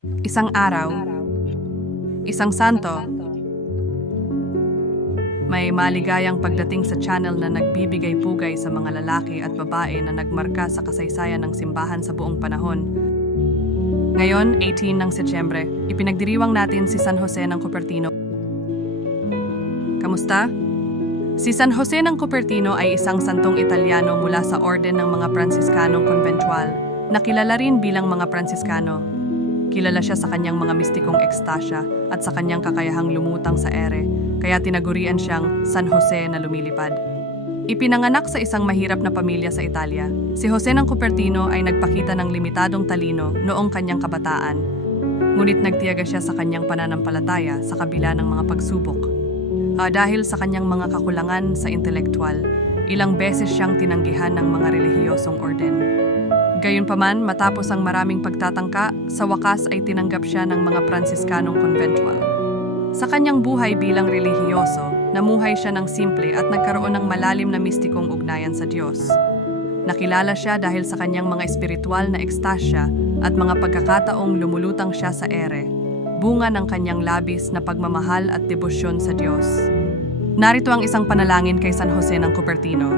Isang araw, isang santo, may maligayang pagdating sa channel na nagbibigay pugay sa mga lalaki at babae na nagmarka sa kasaysayan ng simbahan sa buong panahon. Ngayon, 18 ng Setyembre, ipinagdiriwang natin si San Jose ng Cupertino. Kamusta? Si San Jose ng Cupertino ay isang santong Italiano mula sa orden ng mga Pransiskanong konventual na kilala rin bilang mga Pransiskano. Kilala siya sa kanyang mga mistikong ekstasya at sa kanyang kakayahang lumutang sa ere, kaya tinagurian siyang San Jose na lumilipad. Ipinanganak sa isang mahirap na pamilya sa Italia, si Jose ng Cupertino ay nagpakita ng limitadong talino noong kanyang kabataan. Ngunit nagtiyaga siya sa kanyang pananampalataya sa kabila ng mga pagsubok. Ah, dahil sa kanyang mga kakulangan sa intelektual, ilang beses siyang tinanggihan ng mga relihiyosong orden. Gayunpaman, matapos ang maraming pagtatangka, sa wakas ay tinanggap siya ng mga Pransiskanong conventual. Sa kanyang buhay bilang relihiyoso, namuhay siya ng simple at nagkaroon ng malalim na mistikong ugnayan sa Diyos. Nakilala siya dahil sa kanyang mga espiritual na ekstasya at mga pagkakataong lumulutang siya sa ere, bunga ng kanyang labis na pagmamahal at debosyon sa Diyos. Narito ang isang panalangin kay San Jose ng Cupertino.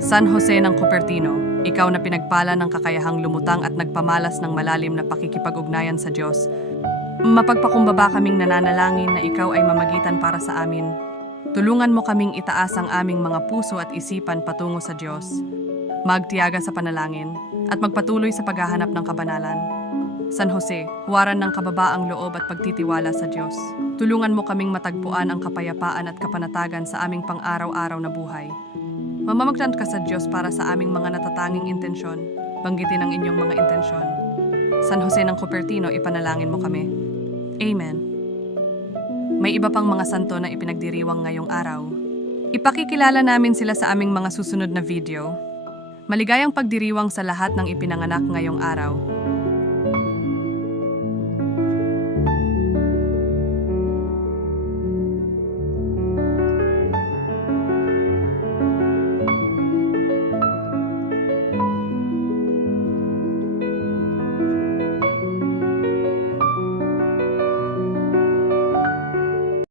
San Jose ng Cupertino, ikaw na pinagpala ng kakayahang lumutang at nagpamalas ng malalim na pakikipag-ugnayan sa Diyos. Mapagpakumbaba kaming nananalangin na ikaw ay mamagitan para sa amin. Tulungan mo kaming itaas ang aming mga puso at isipan patungo sa Diyos. Magtiyaga sa panalangin at magpatuloy sa paghahanap ng kabanalan. San Jose, huwaran ng kababaang loob at pagtitiwala sa Diyos. Tulungan mo kaming matagpuan ang kapayapaan at kapanatagan sa aming pang-araw-araw na buhay. Mamamagtan ka sa Diyos para sa aming mga natatanging intensyon. Banggitin ang inyong mga intensyon. San Jose ng Cupertino, ipanalangin mo kami. Amen. May iba pang mga santo na ipinagdiriwang ngayong araw. Ipakikilala namin sila sa aming mga susunod na video. Maligayang pagdiriwang sa lahat ng ipinanganak ngayong araw.